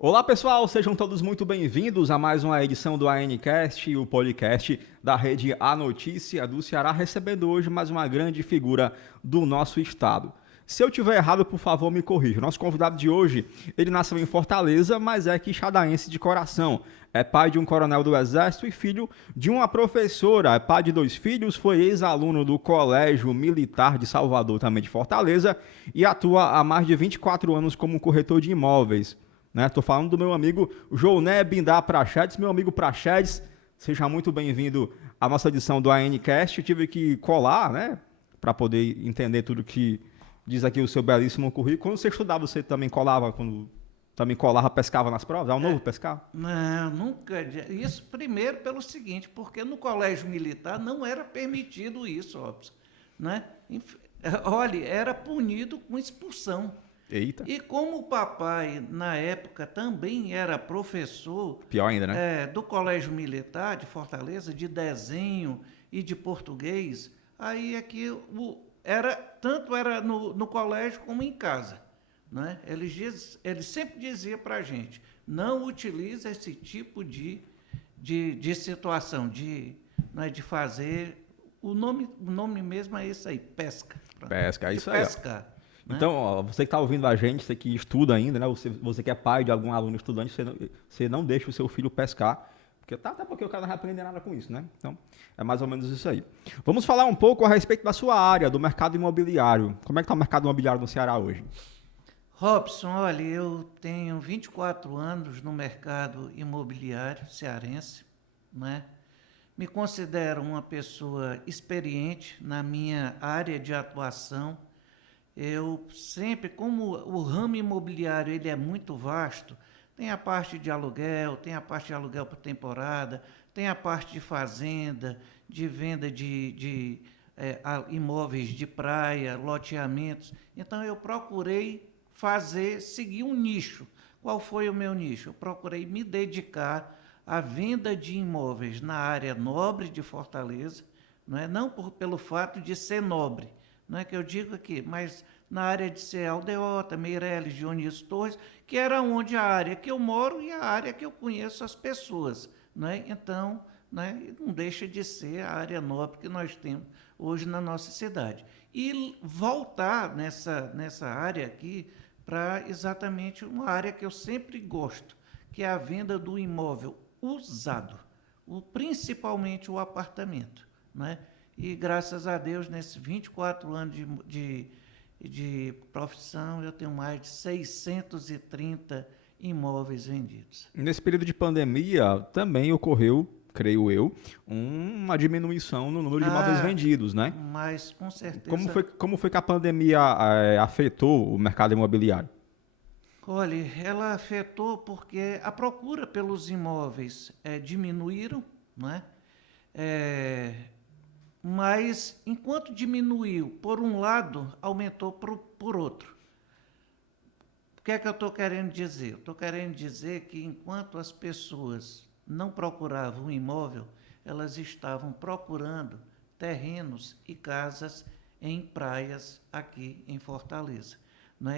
Olá pessoal, sejam todos muito bem-vindos a mais uma edição do ANcast, o podcast da rede A Notícia do Ceará, recebendo hoje mais uma grande figura do nosso estado. Se eu tiver errado, por favor, me corrija. Nosso convidado de hoje, ele nasceu em Fortaleza, mas é quixadaense de coração. É pai de um coronel do Exército e filho de uma professora. É pai de 2 filhos, foi ex-aluno do Colégio Militar de Salvador, também de Fortaleza, e atua há mais de 24 anos como corretor de imóveis. Estou falando do meu amigo Jouné Bindá Prachedes. Meu amigo Prachedes, seja muito bem-vindo à nossa edição do ANcast. Eu tive que colar, para poder entender tudo que diz aqui o seu belíssimo currículo. Quando você estudava, você também colava, pescava nas provas? É um novo pescar? Não, nunca. Isso primeiro pelo seguinte, porque no colégio militar não era permitido isso, Robson, né? Olha, era punido com expulsão. Eita, E como o papai, na época, também era professor pior ainda, né? do Colégio Militar de Fortaleza, de desenho e de português, aí é que tanto era no colégio como em casa. Né? Ele sempre dizia para a gente, não utilize esse tipo de situação, de fazer, o nome mesmo é esse aí, pesca. Pesca, é De isso aí, ó. pescar. Né? Então, ó, você que está ouvindo a gente, você que estuda ainda, né? Você que é pai de algum aluno estudante, você não deixa o seu filho pescar, porque até porque o cara não vai aprender nada com isso, né? Então, é mais ou menos isso aí. Vamos falar um pouco a respeito da sua área, do mercado imobiliário. Como é que está o mercado imobiliário no Ceará hoje? Robson, olha, eu tenho 24 anos no mercado imobiliário cearense, né? Me considero uma pessoa experiente na minha área de atuação. Eu sempre, como o ramo imobiliário ele é muito vasto, tem a parte de aluguel, tem a parte de aluguel por temporada, tem a parte de fazenda, de venda de imóveis de praia, loteamentos. Então eu procurei seguir um nicho. Qual foi o meu nicho? Eu procurei me dedicar à venda de imóveis na área nobre de Fortaleza, pelo fato de ser nobre, não é que eu digo aqui, mas na área de ser Aldeota, Meireles, Dionísio Torres, que era onde a área que eu moro e a área que eu conheço as pessoas. Então, não deixa de ser a área nobre que nós temos hoje na nossa cidade. E voltar nessa área aqui para exatamente uma área que eu sempre gosto, que é a venda do imóvel usado, principalmente o apartamento. E graças a Deus, nesses 24 anos de profissão, eu tenho mais de 630 imóveis vendidos. Nesse período de pandemia, também ocorreu, creio eu, uma diminuição no número de imóveis vendidos, né? Mas com certeza. Como foi que a pandemia afetou o mercado imobiliário? Olha, ela afetou porque a procura pelos imóveis diminuíram, né? Mas enquanto diminuiu por um lado, aumentou por outro. O que é que eu estou querendo dizer? Estou querendo dizer que enquanto as pessoas não procuravam um imóvel, elas estavam procurando terrenos e casas em praias aqui em Fortaleza.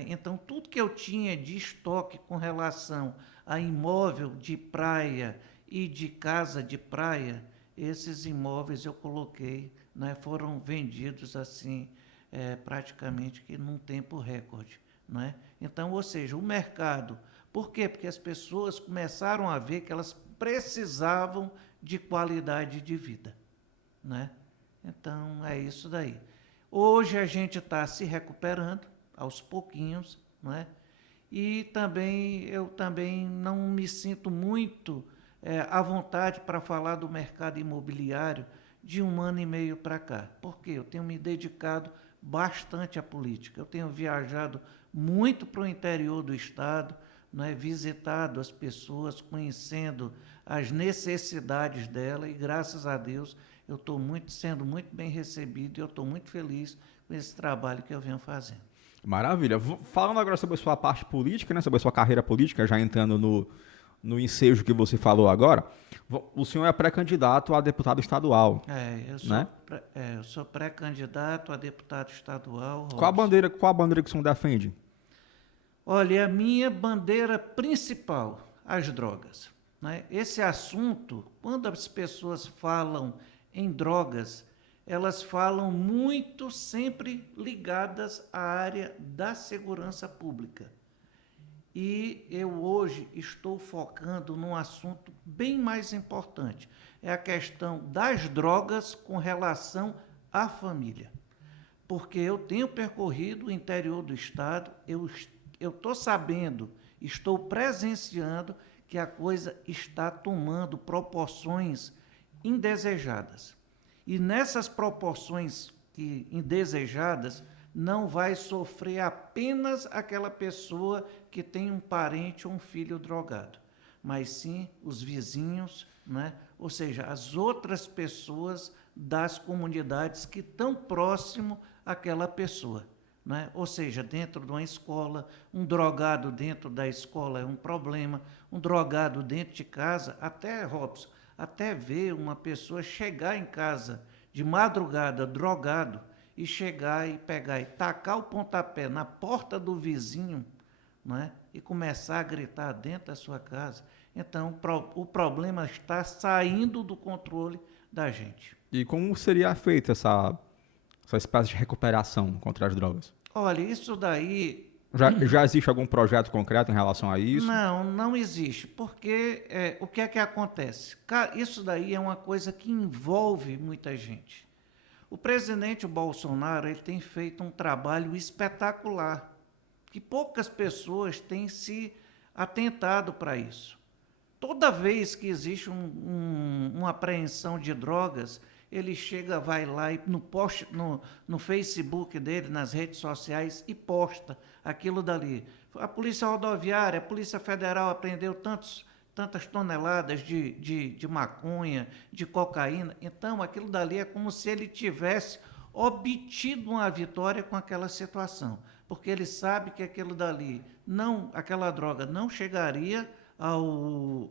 Então, tudo que eu tinha de estoque com relação a imóvel de praia e de casa de praia, esses imóveis eu coloquei, foram vendidos assim, praticamente que num tempo recorde. Então, ou seja, o mercado, por quê? Porque as pessoas começaram a ver que elas precisavam de qualidade de vida. Então, é isso daí. Hoje a gente está se recuperando, aos pouquinhos, e também eu também não me sinto muito à vontade para falar do mercado imobiliário de 1 ano e meio para cá, porque eu tenho me dedicado bastante à política. Eu tenho viajado muito para o interior do estado, visitado as pessoas, conhecendo as necessidades dela e graças a Deus eu estou sendo muito bem recebido e eu estou muito feliz com esse trabalho que eu venho fazendo. Maravilha. Falando agora sobre a sua parte política, né, sobre a sua carreira política, já entrando no ensejo que você falou agora, o senhor é pré-candidato a deputado estadual, né? Eu sou pré-candidato a deputado estadual, Qual a Robson. bandeira que o senhor defende? Olha, a minha bandeira principal, as drogas. Né? Esse assunto, quando as pessoas falam em drogas, elas falam muito sempre ligadas à área da segurança pública. E eu hoje estou focando num assunto bem mais importante. É a questão das drogas com relação à família. Porque eu tenho percorrido o interior do estado, eu estou sabendo, estou presenciando que a coisa está tomando proporções indesejadas. E nessas proporções indesejadas, não vai sofrer apenas aquela pessoa que tem um parente ou um filho drogado, mas sim os vizinhos, né? Ou seja, as outras pessoas das comunidades que estão próximo àquela pessoa. Né? Ou seja, dentro de uma escola, um drogado dentro da escola é um problema, um drogado dentro de casa, até, Robson, até ver uma pessoa chegar em casa de madrugada drogado e chegar e pegar e tacar o pontapé na porta do vizinho, né? E começar a gritar dentro da sua casa. Então, o problema está saindo do controle da gente. E como seria feita essa espécie de recuperação contra as drogas? Olha, isso daí Já existe algum projeto concreto em relação a isso? não existe, porque o que é que acontece? Isso daí é uma coisa que envolve muita gente. O presidente Bolsonaro ele tem feito um trabalho espetacular, que poucas pessoas têm se atentado para isso. Toda vez que existe uma apreensão de drogas, ele chega, vai lá e no Facebook dele, nas redes sociais, e posta aquilo dali. A Polícia Rodoviária, a Polícia Federal apreendeu tantas toneladas de maconha, de cocaína. Então, aquilo dali é como se ele tivesse obtido uma vitória com aquela situação, porque ele sabe que aquilo dali, aquela droga não chegaria ao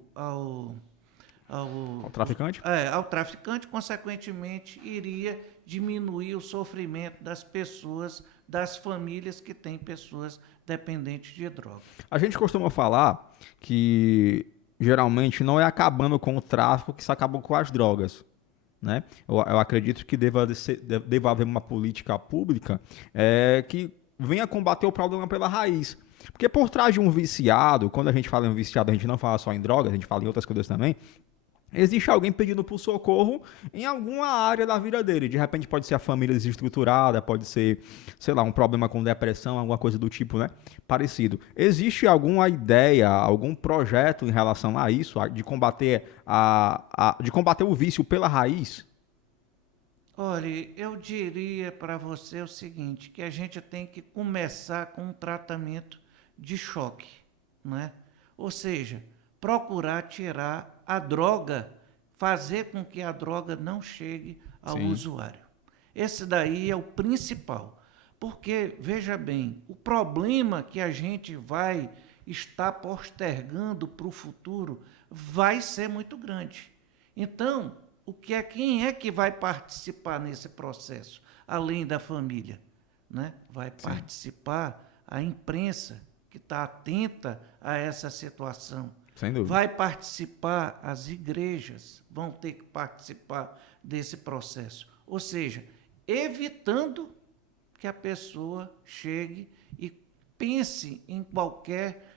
Traficante? ao traficante, consequentemente, iria diminuir o sofrimento das pessoas, das famílias que têm pessoas dependentes de droga. A gente costuma falar que geralmente não é acabando com o tráfico que se acaba com as drogas. Né? Eu acredito que deva haver uma política pública que venha combater o problema pela raiz. Porque por trás de um viciado, quando a gente fala em um viciado, a gente não fala só em drogas, a gente fala em outras coisas também. Existe alguém pedindo por socorro em alguma área da vida dele. De repente pode ser a família desestruturada, pode ser, sei lá, um problema com depressão, alguma coisa do tipo, né? Parecido. Existe alguma ideia, algum projeto em relação a isso, de combater de combater o vício pela raiz? Olha, eu diria para você o seguinte, que a gente tem que começar com um tratamento de choque, né? Ou seja, procurar tirar a droga, fazer com que a droga não chegue ao Sim. usuário. Esse daí é o principal. Porque, veja bem, o problema que a gente vai estar postergando para o futuro vai ser muito grande. Então, quem é que vai participar nesse processo, além da família? Né? Vai Sim. participar a imprensa, que está atenta a essa situação. Sem dúvida. Vai participar as igrejas, vão ter que participar desse processo. Ou seja, evitando que a pessoa chegue e pense em qualquer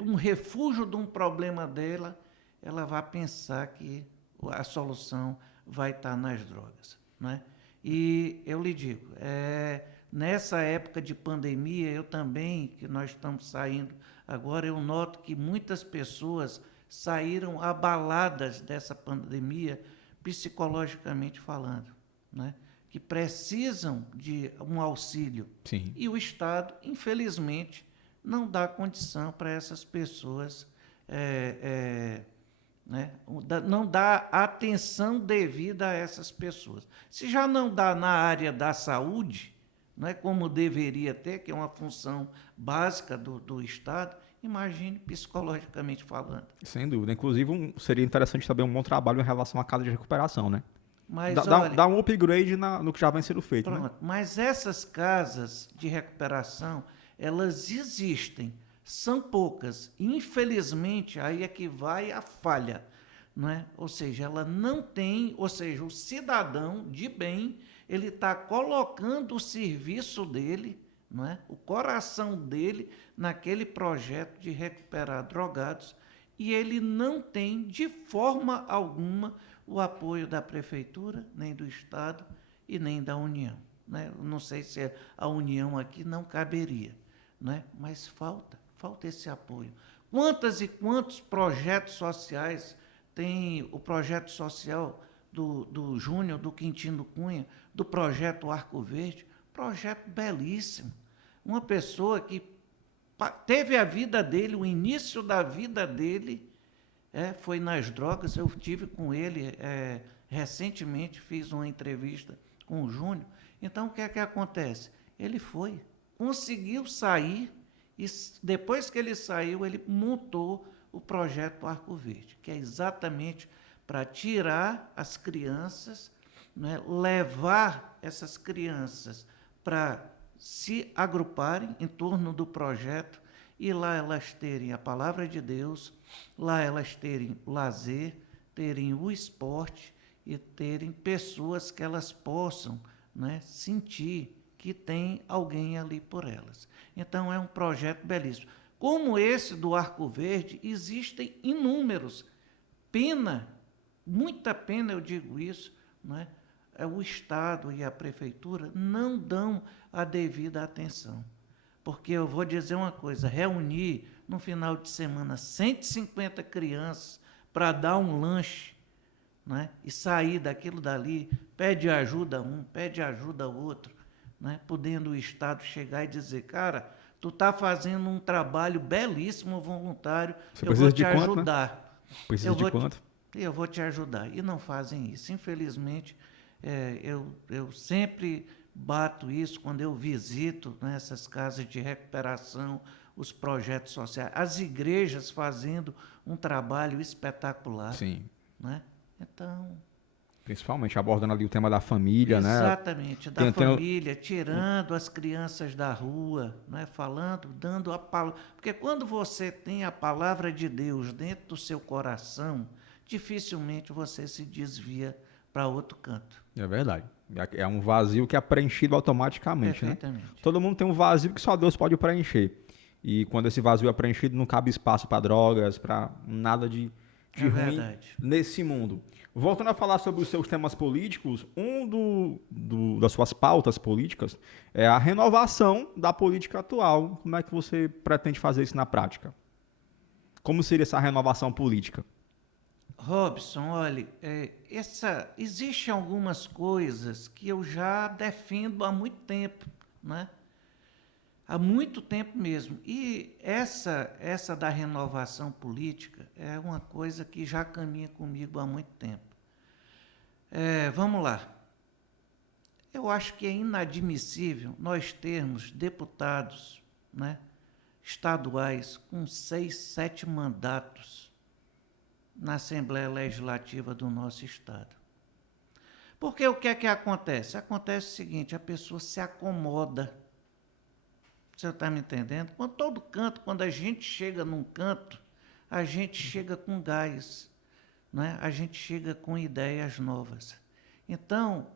um refúgio de um problema dela, ela vai pensar que a solução vai estar nas drogas. Né? E eu lhe digo, nessa época de pandemia, eu também, que nós estamos saindo agora, eu noto que muitas pessoas saíram abaladas dessa pandemia, psicologicamente falando, né? Que precisam de um auxílio. Sim. E o Estado, infelizmente, não dá condição para essas pessoas, né? Não dá atenção devida a essas pessoas. Se já não dá na área da saúde, não é como deveria ter, que é uma função básica do Estado, imagine psicologicamente falando. Sem dúvida. Inclusive, seria interessante também um bom trabalho em relação à casa de recuperação, né? Mas, Dá um upgrade no que já vem sendo feito. Pronto, Né? mas essas casas de recuperação, elas existem, são poucas. Infelizmente, aí é que vai a falha, não é? Ou seja, ela não tem, ou seja, o cidadão de bem, ele está colocando o serviço dele, não é? O coração dele naquele projeto de recuperar drogados, e ele não tem de forma alguma o apoio da prefeitura, nem do Estado e nem da União, né? Não sei se a União aqui não caberia, né? Mas falta esse apoio. Quantas e quantos projetos sociais tem o projeto social do Júnior, do Quintino Cunha, do projeto Arco Verde? Projeto belíssimo. Uma pessoa que teve a vida dele, o início da vida dele, foi nas drogas. Eu tive com ele recentemente, fiz uma entrevista com o Júnior. Então, o que é que acontece? Ele conseguiu sair, e depois que ele saiu, ele montou o projeto Arco Verde, que é exatamente para tirar as crianças, né, levar essas crianças para se agruparem em torno do projeto e lá elas terem a palavra de Deus, lá elas terem o lazer, terem o esporte e terem pessoas que elas possam, né, sentir que tem alguém ali por elas. Então é um projeto belíssimo. Como esse do Arco Verde, existem inúmeros. Pena, muita pena eu digo isso, não é? O Estado e a Prefeitura não dão a devida atenção. Porque eu vou dizer uma coisa, reunir no final de semana 150 crianças para dar um lanche, né? E sair daquilo dali, pede ajuda um, pede ajuda outro, né? Podendo o Estado chegar e dizer, cara, tu está fazendo um trabalho belíssimo, voluntário, Você eu vou te precisa de quanto, né? ajudar. Precisa de quanto? Eu vou te ajudar. E não fazem isso. Infelizmente, eu sempre bato isso quando eu visito, né, essas casas de recuperação, os projetos sociais, as igrejas fazendo um trabalho espetacular. Sim. Né? Então, Principalmente abordando ali o tema da família, né? exatamente, da família, tirando as crianças da rua, né? Falando, dando a palavra. Porque quando você tem a palavra de Deus dentro do seu coração, dificilmente você se desvia para outro canto. É verdade. É um vazio que é preenchido automaticamente, né? Perfeitamente. Todo mundo tem um vazio que só Deus pode preencher. E quando esse vazio é preenchido, não cabe espaço para drogas, para nada de É ruim verdade. nesse mundo. Voltando a falar sobre os seus temas políticos, das suas pautas políticas é a renovação da política atual. Como é que você pretende fazer isso na prática? Como seria essa renovação política? Robson, olha, existem algumas coisas que eu já defendo há muito tempo, né? Há muito tempo mesmo. E essa da renovação política é uma coisa que já caminha comigo há muito tempo. Vamos lá. Eu acho que é inadmissível nós termos deputados, né, estaduais com 6, 7 mandatos na Assembleia Legislativa do nosso Estado. Porque o que é que acontece? Acontece o seguinte, a pessoa se acomoda. Você está me entendendo? Quando a gente chega num canto, a gente chega com gás, né? A gente chega com ideias novas. Então,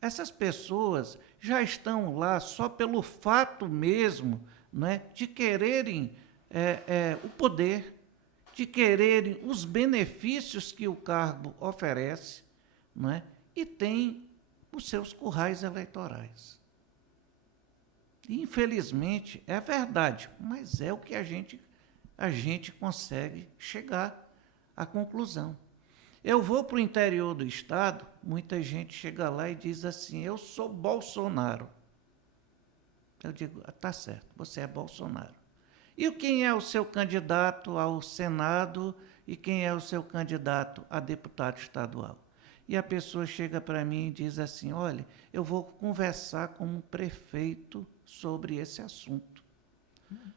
essas pessoas já estão lá só pelo fato mesmo, né, de quererem o poder, de quererem os benefícios que o cargo oferece, não é? E tem os seus currais eleitorais. Infelizmente, é verdade, mas é o que a gente consegue chegar à conclusão. Eu vou para o interior do estado, muita gente chega lá e diz assim, eu sou Bolsonaro. Eu digo, tá certo, você é Bolsonaro. E quem é o seu candidato ao Senado e quem é o seu candidato a deputado estadual? E a pessoa chega para mim e diz assim, olha, eu vou conversar com o prefeito sobre esse assunto.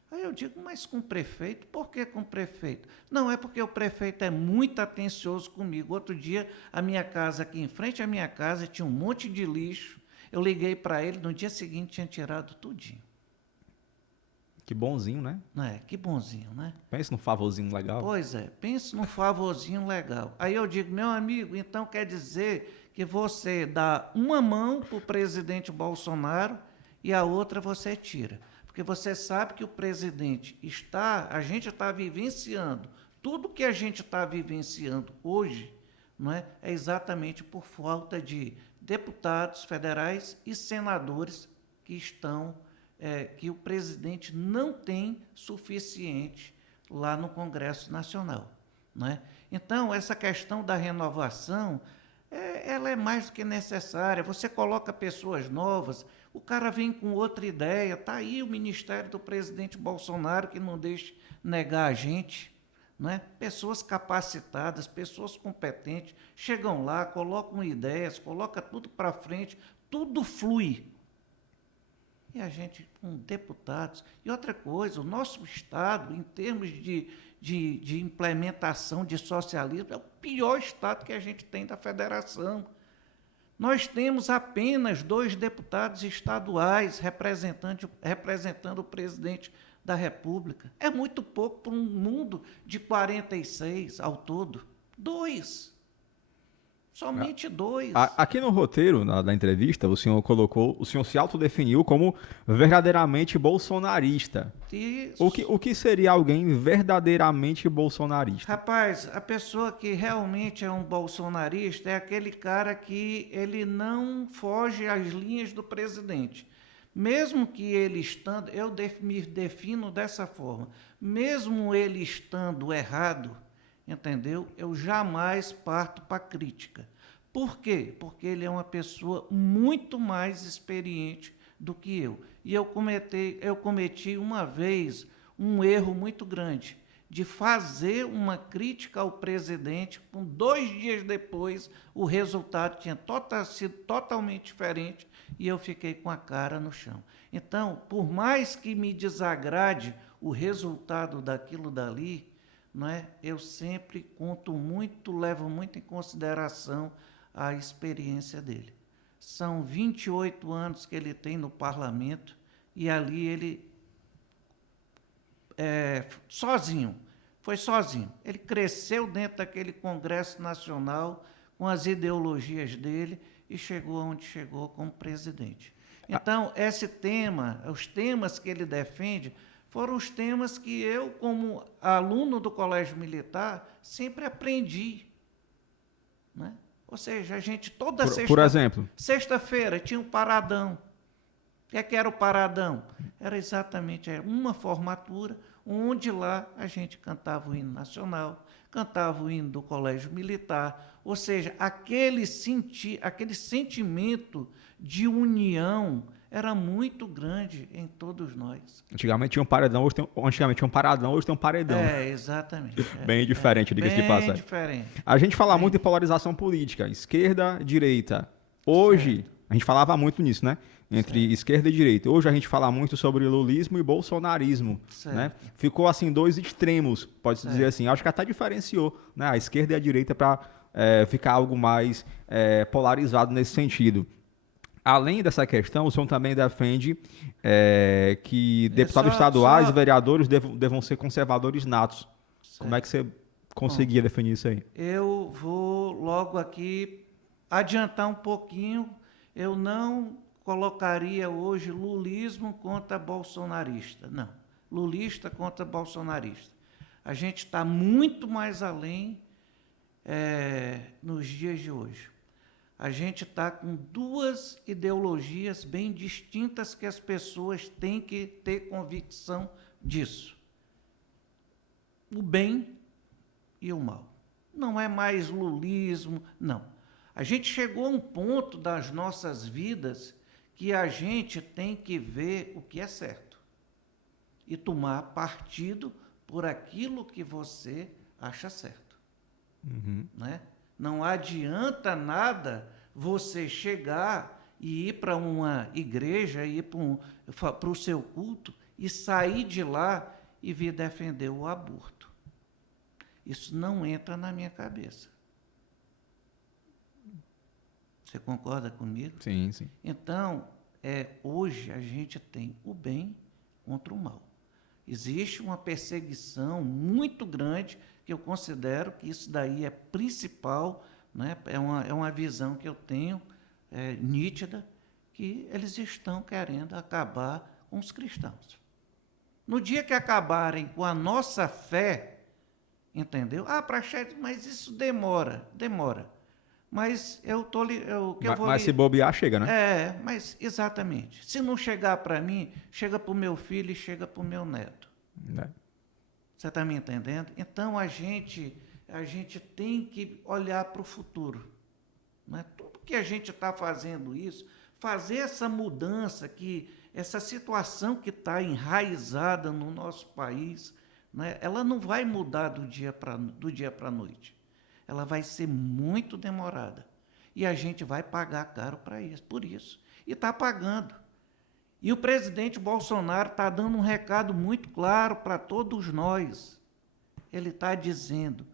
Aí eu digo, mas com o prefeito? Por que com o prefeito? Não, é porque o prefeito é muito atencioso comigo. Outro dia, a minha casa aqui em frente à minha casa tinha um monte de lixo. Eu liguei para ele, no dia seguinte tinha tirado tudinho. Que bonzinho, né? Né? Que bonzinho, né? Pensa num favorzinho legal. Pois é, pense num favorzinho legal. Aí eu digo, meu amigo, então quer dizer que você dá uma mão para o presidente Bolsonaro e a outra você tira. Porque você sabe que o presidente a gente está vivenciando, tudo que a gente está vivenciando hoje, não é exatamente por falta de deputados federais e senadores que que o presidente não tem suficiente lá no Congresso Nacional. Né? Então, essa questão da renovação, ela é mais do que necessária. Você coloca pessoas novas, o cara vem com outra ideia, está aí o ministério do presidente Bolsonaro, que não deixa negar a gente. Né? Pessoas capacitadas, pessoas competentes, chegam lá, colocam ideias, colocam tudo para frente, tudo flui. E a gente, com deputados. E outra coisa, o nosso Estado, em termos de implementação de socialismo, é o pior Estado que a gente tem da federação. Nós temos apenas 2 deputados estaduais representando o presidente da República. É muito pouco para um mundo de 46 ao todo. 2. Somente 2. Aqui no roteiro da entrevista, o senhor se autodefiniu como verdadeiramente bolsonarista. Isso. O que seria alguém verdadeiramente bolsonarista? Rapaz, a pessoa que realmente é um bolsonarista é aquele cara que ele não foge às linhas do presidente. Mesmo que ele estando, me defino dessa forma, mesmo ele estando errado, entendeu? Eu jamais parto para crítica. Por quê? Porque ele é uma pessoa muito mais experiente do que eu. E eu cometi uma vez um erro muito grande de fazer uma crítica ao presidente, com 2 dias depois o resultado tinha sido totalmente diferente e eu fiquei com a cara no chão. Então, por mais que me desagrade o resultado daquilo dali, não é? Eu sempre levo muito em consideração a experiência dele. São 28 anos que ele tem no parlamento e ali ele foi sozinho. Ele cresceu dentro daquele Congresso Nacional com as ideologias dele e chegou onde chegou como presidente. Então, os temas que ele defende, foram os temas que eu, como aluno do Colégio Militar, sempre aprendi. Né? Ou seja, a gente Por exemplo? Sexta-feira tinha um paradão. O que era o paradão? Era exatamente uma formatura, onde lá a gente cantava o hino nacional, cantava o hino do Colégio Militar, ou seja, aquele sentimento de união era muito grande em todos nós. Antigamente tinha um paredão, hoje tem um paredão. Exatamente. Bem diferente, diga-se de passagem. Bem diferente. A gente fala muito em polarização política, esquerda, direita. Hoje, a gente falava muito nisso, né? Entre esquerda e direita. Hoje a gente fala muito sobre lulismo e bolsonarismo, né? Ficou assim 2 extremos, pode-se dizer assim. Acho que até diferenciou, né? A esquerda e a direita para ficar algo mais polarizado nesse sentido. Além dessa questão, o senhor também defende que deputados estaduais e vereadores devam ser conservadores natos. Certo. Como é que você conseguia definir isso aí? Eu vou logo aqui adiantar um pouquinho. Eu não colocaria hoje lulismo contra bolsonarista. Não. Lulista contra bolsonarista. A gente está muito mais além nos dias de hoje. A gente está com 2 ideologias bem distintas que as pessoas têm que ter convicção disso. O bem e o mal. Não é mais lulismo, não. A gente chegou a um ponto das nossas vidas que a gente tem que ver o que é certo e tomar partido por aquilo que você acha certo. Né? Não adianta nada você chegar e ir para uma igreja, ir para o seu culto e sair de lá e vir defender o aborto. Isso não entra na minha cabeça. Você concorda comigo? Sim, sim. Então, hoje a gente tem o bem contra o mal. Existe uma perseguição muito grande, que eu considero que isso daí é principal, né? É uma visão que eu tenho nítida, que eles estão querendo acabar com os cristãos. No dia que acabarem com a nossa fé, entendeu? Praxedes, mas isso demora. Mas Mas se bobear, chega, né? Mas exatamente. Se não chegar para mim, chega para o meu filho e chega para o meu neto. Você está me entendendo? Então a gente tem que olhar para o futuro. Né? Tudo que a gente está fazendo isso, fazer essa mudança, essa situação que está enraizada no nosso país, né? Ela não vai mudar do dia para a noite. Ela vai ser muito demorada. E a gente vai pagar caro por isso. E está pagando. E o presidente Bolsonaro está dando um recado muito claro para todos nós. Ele está dizendo,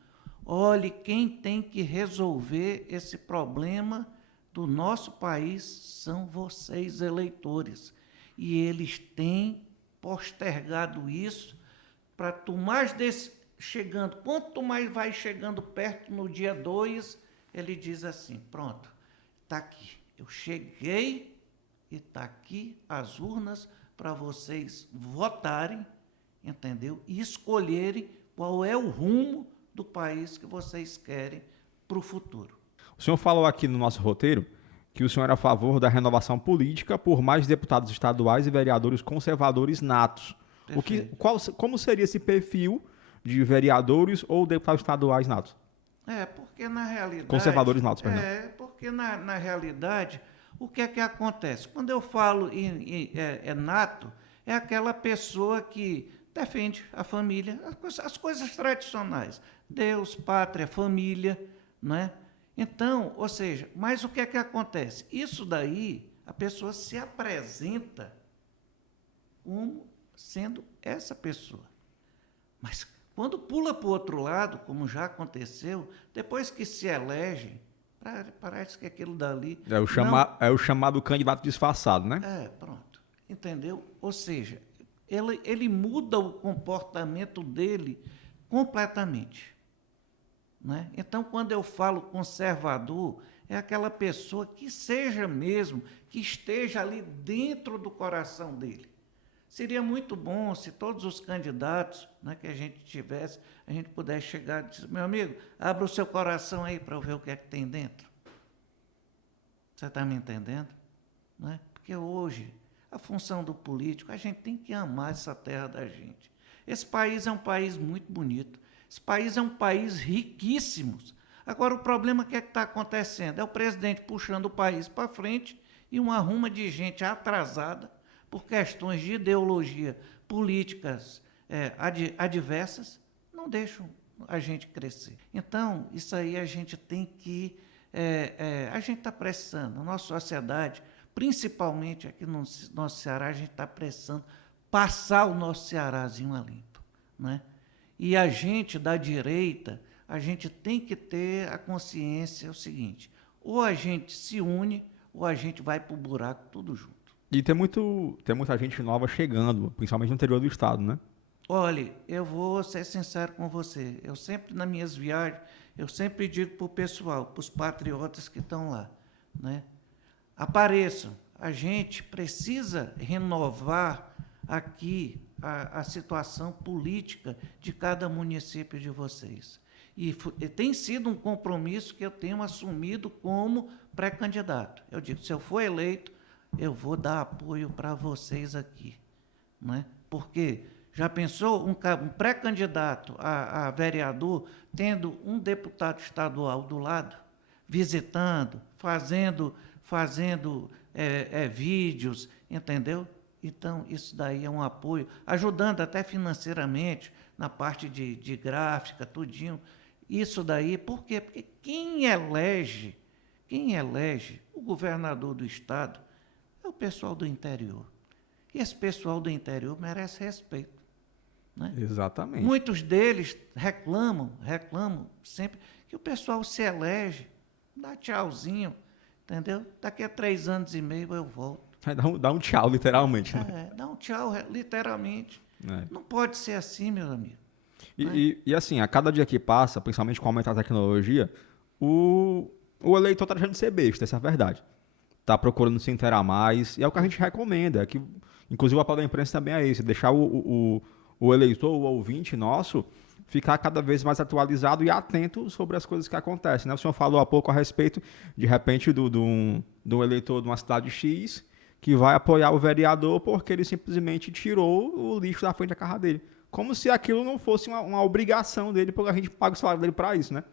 olhe, quem tem que resolver esse problema do nosso país são vocês, eleitores. E eles têm postergado isso para tomar chegando, quanto mais vai chegando perto no dia 2, ele diz assim, pronto, está aqui, eu cheguei e está aqui as urnas para vocês votarem, entendeu? E escolherem qual é o rumo do país que vocês querem para o futuro. O senhor falou aqui no nosso roteiro que o senhor era a favor da renovação política por mais deputados estaduais e vereadores conservadores natos. Como seria esse perfil de vereadores ou deputados estaduais natos? Porque na realidade... Conservadores natos, perdão. Porque na realidade, o que é que acontece? Quando eu falo nato, é aquela pessoa que defende a família, as coisas tradicionais. Deus, pátria, família, né? Então, ou seja, mas o que é que acontece? Isso daí, a pessoa se apresenta como sendo essa pessoa. Mas quando pula para o outro lado, como já aconteceu, depois que se elegem, parece que aquilo dali... É o chamado candidato disfarçado, né? Pronto. Entendeu? Ou seja, ele muda o comportamento dele completamente. Né? Então, quando eu falo conservador, é aquela pessoa que seja mesmo, que esteja ali dentro do coração dele. Seria muito bom se todos os candidatos, né, que a gente tivesse, a gente pudesse chegar e dizer, meu amigo, abra o seu coração aí para eu ver o que é que tem dentro. Você está me entendendo? Né? Porque hoje, a função do político, a gente tem que amar essa terra da gente. Esse país é um país muito bonito. Esse país é um país riquíssimo. Agora, o problema que é que está acontecendo? É o presidente puxando o país para frente e uma ruma de gente atrasada por questões de ideologia, políticas adversas, não deixam a gente crescer. Então, isso aí a gente tem que... a gente está precisando, a nossa sociedade, principalmente aqui no nosso Ceará, a gente está precisando passar o nosso Cearazinho a limpo, né? E a gente da direita, a gente tem que ter a consciência o seguinte, ou a gente se une, ou a gente vai para o buraco tudo junto. E tem muita gente nova chegando, principalmente no interior do estado, né? Olha, eu vou ser sincero com você, eu sempre, nas minhas viagens, eu sempre digo para o pessoal, para os patriotas que estão lá, né? Apareçam, a gente precisa renovar aqui a situação política de cada município de vocês. E tem sido um compromisso que eu tenho assumido como pré-candidato. Eu digo, se eu for eleito, eu vou dar apoio para vocês aqui. Né? Porque já pensou um pré-candidato a vereador tendo um deputado estadual do lado, visitando, fazendo vídeos, entendeu? Então, isso daí é um apoio, ajudando até financeiramente, na parte de gráfica, tudinho. Isso daí, por quê? Porque quem elege o governador do estado é o pessoal do interior. E esse pessoal do interior merece respeito. Né? Exatamente. Muitos deles reclamam sempre que o pessoal se elege, dá tchauzinho, entendeu? Daqui a 3 anos e meio eu volto. Dá um tchau, literalmente. Né? Dá um tchau, literalmente. É. Não pode ser assim, meu amigo. E assim, a cada dia que passa, principalmente com o aumento da tecnologia, o eleitor está deixando de ser besta, essa é a verdade. Está procurando se inteirar mais, e é o que a gente recomenda, que, inclusive o papel da imprensa também é esse, deixar o eleitor, o ouvinte nosso, ficar cada vez mais atualizado e atento sobre as coisas que acontecem. Né? O senhor falou há pouco a respeito, de repente, do eleitor de uma cidade X, que vai apoiar o vereador porque ele simplesmente tirou o lixo da frente da casa dele. Como se aquilo não fosse uma obrigação dele, porque a gente paga o salário dele para isso, né?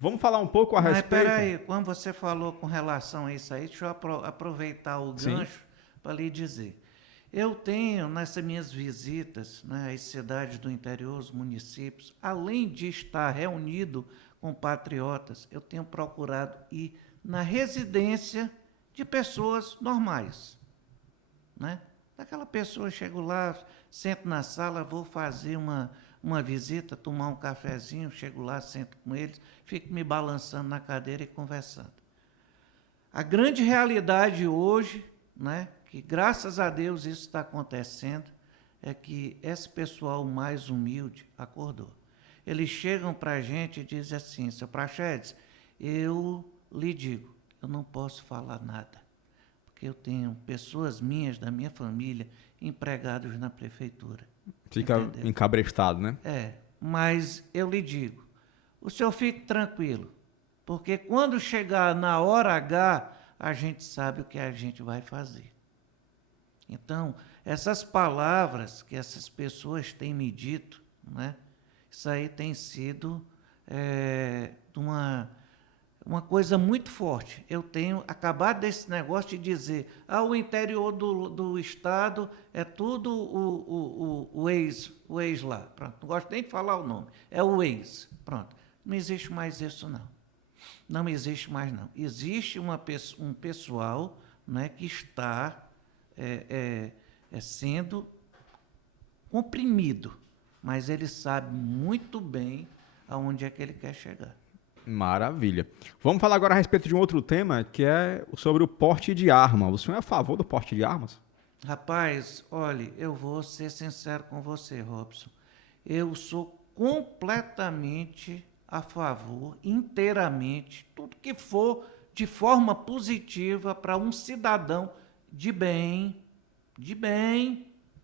Vamos falar um pouco a Mas respeito? peraí, quando você falou com relação a isso aí, deixa eu aproveitar o Sim. gancho para lhe dizer. Eu tenho, nessas minhas visitas, né, às cidades do interior, os municípios, além de estar reunido com patriotas, eu tenho procurado ir na residência de pessoas normais. Né? Aquela pessoa, chego lá, sento na sala, vou fazer uma visita, tomar um cafezinho, chego lá, sento com eles, fico me balançando na cadeira e conversando. A grande realidade hoje, né, que graças a Deus isso está acontecendo, é que esse pessoal mais humilde acordou. Eles chegam para a gente e dizem assim, seu Praxedes, eu lhe digo, eu não posso falar nada, porque eu tenho pessoas minhas, da minha família, empregados na prefeitura. Fica Entendeu? encabrestado, né? Mas eu lhe digo, o senhor fique tranquilo, porque quando chegar na hora H, a gente sabe o que a gente vai fazer. Então, essas palavras que essas pessoas têm me dito, né, isso aí tem sido uma coisa muito forte. Eu tenho acabado desse negócio de dizer, o interior do estado é tudo o ex lá. Pronto, não gosto nem de falar o nome. É o ex. Pronto. Não existe mais isso, não. Não existe mais, não. Existe um pessoal, né, que está sendo comprimido, mas ele sabe muito bem aonde é que ele quer chegar. Maravilha. Vamos falar agora a respeito de um outro tema, que é sobre o porte de arma. O senhor é a favor do porte de armas? Rapaz, olhe, eu vou ser sincero com você, Robson. Eu sou completamente a favor, inteiramente, tudo que for de forma positiva para um cidadão de bem,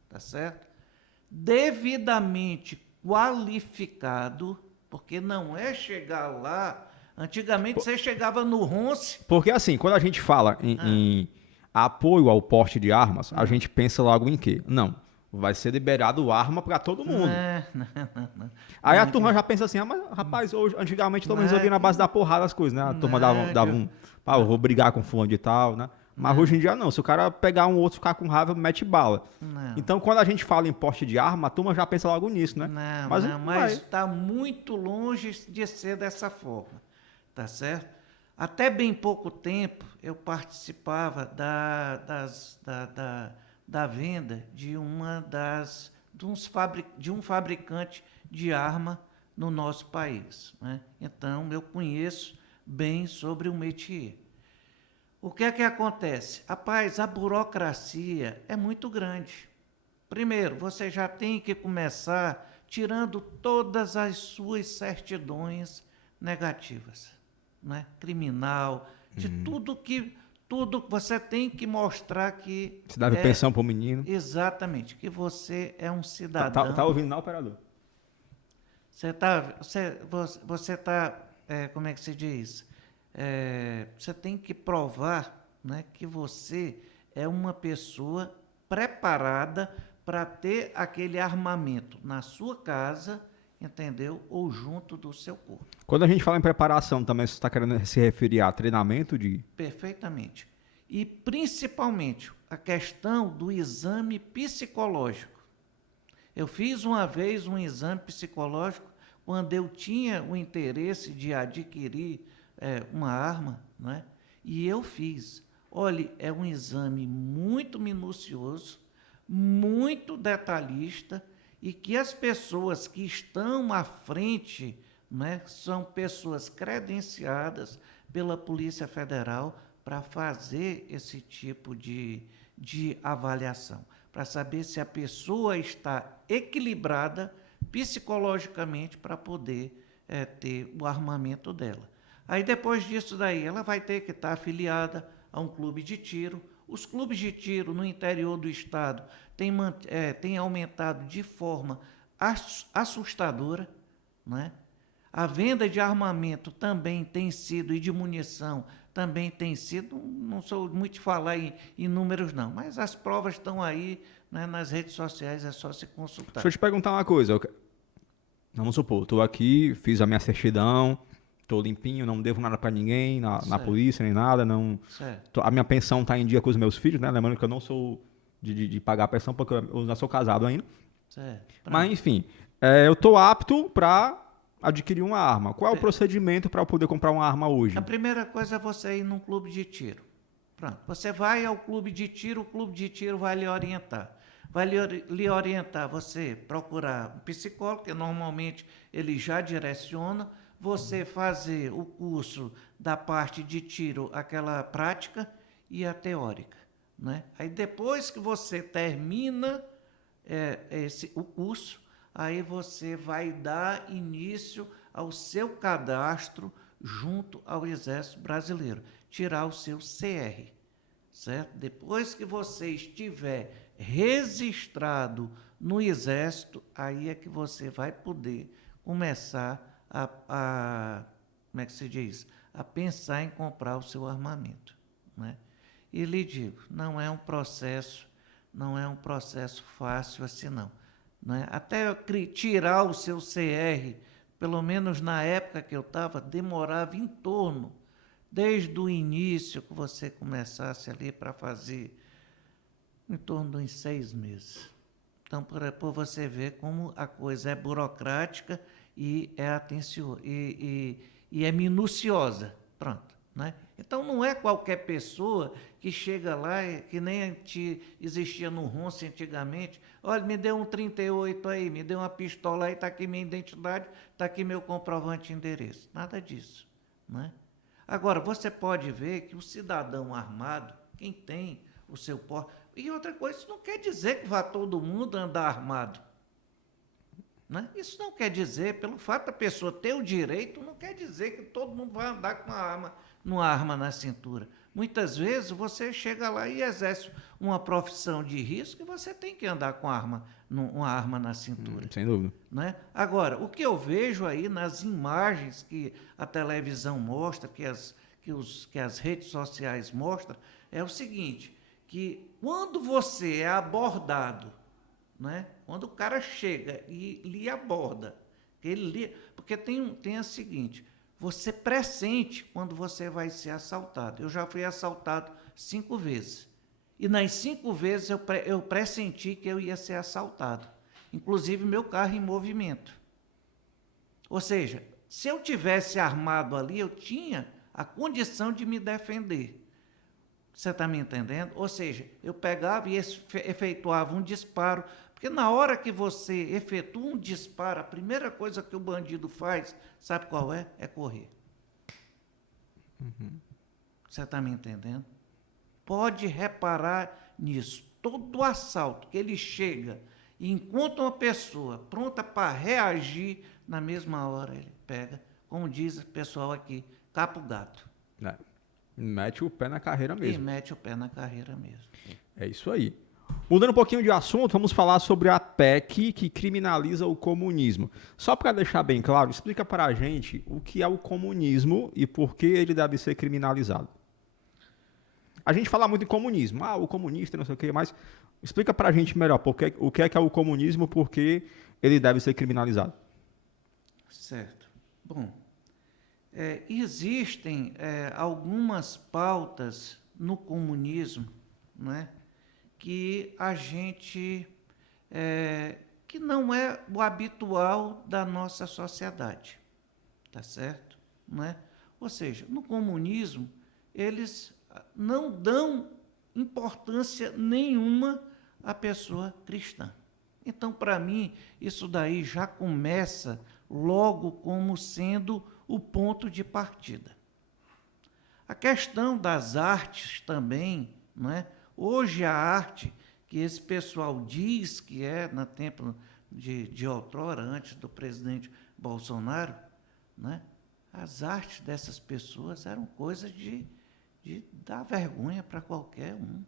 tá certo? Devidamente qualificado, porque não é chegar lá. Antigamente você chegava no Ronce. Porque assim, quando a gente fala em apoio ao porte de armas, a gente pensa logo em quê? Não, vai ser liberado arma para todo mundo. Não. Aí a turma já pensa assim, mas rapaz, hoje, antigamente todo mundo resolvia na base da porrada as coisas, né? A turma dava um, eu vou brigar com fulano de tal, né? Mas hoje em dia não, se o cara pegar um outro, ficar com raiva, mete bala. Não. Então quando a gente fala em porte de arma, a turma já pensa logo nisso, né? Mas está muito longe de ser dessa forma, tá certo? Até bem pouco tempo eu participava da venda de de um fabricante de arma no nosso país, né? Então eu conheço bem sobre o métier. O que é que acontece? Rapaz, a burocracia é muito grande. Primeiro, você já tem que começar tirando todas as suas certidões negativas, né? Criminal, de tudo você tem que mostrar que se dá pensão pro menino. exatamente, que você é um Tá cidadão. ouvindo não, operador? Você tá, como é que se diz? Você tem que provar, né, que você é uma pessoa preparada para ter aquele armamento na sua casa, entendeu? Ou junto do seu corpo. Quando a gente fala em preparação, também você está querendo se referir a treinamento de... Perfeitamente. E principalmente a questão do exame psicológico. Eu fiz uma vez um exame psicológico quando eu tinha o interesse de adquirir uma arma, né? E eu fiz. Olha, é um exame muito minucioso, muito detalhista, e que as pessoas que estão à frente, né, são pessoas credenciadas pela Polícia Federal para fazer esse tipo de avaliação. para saber se a pessoa está equilibrada psicologicamente para poder ter o armamento dela. Aí depois disso daí, ela vai ter que estar afiliada a um clube de tiro. Os clubes de tiro no interior do estado têm aumentado de forma assustadora, né? A venda de armamento também tem sido, e de munição também tem sido, não sou muito de falar em números não, mas as provas estão aí, né, nas redes sociais, é só se consultar. Deixa eu te perguntar uma coisa. Vamos supor, estou aqui, fiz a minha certidão, estou limpinho, não devo nada para ninguém, na polícia, nem nada. Não, a minha pensão está em dia com os meus filhos, né? Lembrando que eu não sou de pagar a pensão, porque eu não sou casado ainda. Mas, enfim, eu estou apto para adquirir uma arma. Qual é o procedimento para eu poder comprar uma arma hoje? A primeira coisa é você ir num clube de tiro. Pronto. Você vai ao clube de tiro, o clube de tiro vai lhe orientar. Vai lhe orientar você procurar um psicólogo, que normalmente ele já direciona, você fazer o curso da parte de tiro, aquela prática e a teórica, né? Aí depois que você termina o curso, aí você vai dar início ao seu cadastro junto ao Exército Brasileiro, tirar o seu CR, certo? Depois que você estiver registrado no Exército, aí é que você vai poder começar como é que se diz? A pensar em comprar o seu armamento, né? E lhe digo, não é um processo fácil assim não, né? Até tirar o seu CR, pelo menos na época que eu estava, demorava em torno, desde o início que você começasse ali para fazer, em torno de uns 6 meses. Então, por você ver como a coisa é burocrática e é minuciosa. Pronto, né? Então, não é qualquer pessoa que chega lá, que nem existia no Ronce antigamente. Olha, me deu um 38 aí, me deu uma pistola aí, está aqui minha identidade, está aqui meu comprovante de endereço. Nada disso, né? Agora, você pode ver que o cidadão armado, quem tem o seu porte... E outra coisa, isso não quer dizer que vá todo mundo andar armado, né? Isso não quer dizer, pelo fato da pessoa ter o direito, não quer dizer que todo mundo vai andar com uma arma na cintura. Muitas vezes você chega lá e exerce uma profissão de risco e você tem que andar com uma arma na cintura. Sem dúvida. Né? Agora, o que eu vejo aí nas imagens que a televisão mostra, que as redes sociais mostram, é o seguinte, que quando você é abordado, né? Quando o cara chega e lhe aborda, porque tem a seguinte, você pressente quando você vai ser assaltado. Eu já fui assaltado 5 vezes. E nas 5 vezes eu pressenti que eu ia ser assaltado. Inclusive meu carro em movimento. Ou seja, se eu tivesse armado ali, eu tinha a condição de me defender. Você está me entendendo? Ou seja, eu pegava e efetuava um disparo, porque na hora que você efetua um disparo, a primeira coisa que o bandido faz, sabe qual é? É correr. Você está me entendendo? Pode reparar nisso. Todo assalto que ele chega e encontra uma pessoa pronta para reagir, na mesma hora ele pega, como diz o pessoal aqui, capa o gato. Mete o pé na carreira mesmo. E mete o pé na carreira mesmo. É isso aí. Mudando um pouquinho de assunto, vamos falar sobre a PEC que criminaliza o comunismo. Só para deixar bem claro, explica para a gente o que é o comunismo e por que ele deve ser criminalizado. A gente fala muito em comunismo, o comunista, não sei o quê, mas explica para a gente melhor o que é o comunismo e por que ele deve ser criminalizado. Certo. Bom, existem algumas pautas no comunismo, né, que a gente que não é o habitual da nossa sociedade, tá certo? Não é? Ou seja, no comunismo eles não dão importância nenhuma à pessoa cristã. Então, para mim, isso daí já começa logo como sendo o ponto de partida. A questão das artes também, não é? Hoje a arte que esse pessoal diz que no tempo de outrora, antes do presidente Bolsonaro, né? As artes dessas pessoas eram coisas de dar vergonha para qualquer um.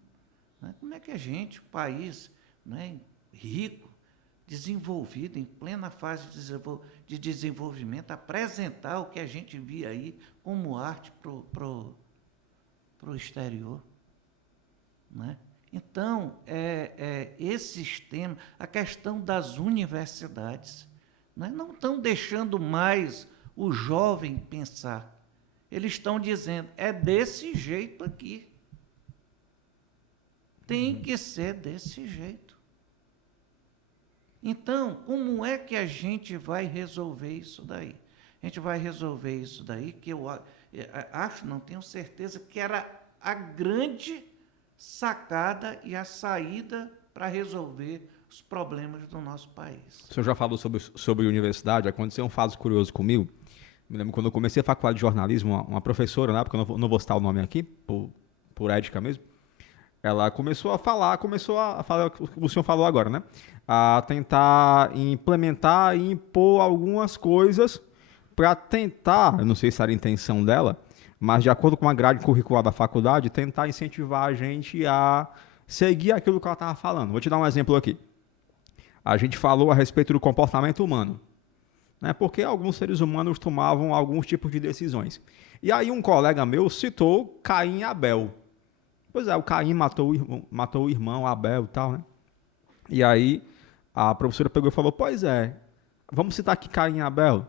Né? Como é que a gente, um país, né, rico, desenvolvido, em plena fase de desenvolvimento, apresentar o que a gente via aí como arte pro exterior? Né? Então, esse sistema, a questão das universidades, né, não estão deixando mais o jovem pensar. Eles estão dizendo, é desse jeito aqui. Tem que ser desse jeito. Então, como é que a gente vai resolver isso daí? A gente vai resolver isso daí, que eu acho, não tenho certeza, que era a grande sacada e a saída para resolver os problemas do nosso país. O senhor já falou sobre universidade, aconteceu um fato curioso comigo. Me lembro quando eu comecei a faculdade de jornalismo, uma professora, né, porque eu não vou citar o nome aqui, por ética mesmo, ela começou a falar o que o senhor falou agora, né? A tentar implementar e impor algumas coisas para tentar, eu não sei se era a intenção dela, mas de acordo com a grade curricular da faculdade, tentar incentivar a gente a seguir aquilo que ela estava falando. Vou te dar um exemplo aqui. A gente falou a respeito do comportamento humano, né? Porque alguns seres humanos tomavam alguns tipos de decisões. E aí um colega meu citou Caim e Abel. Pois é, o Caim matou o irmão Abel e tal, né? E aí a professora pegou e falou, pois é, vamos citar aqui Caim e Abel.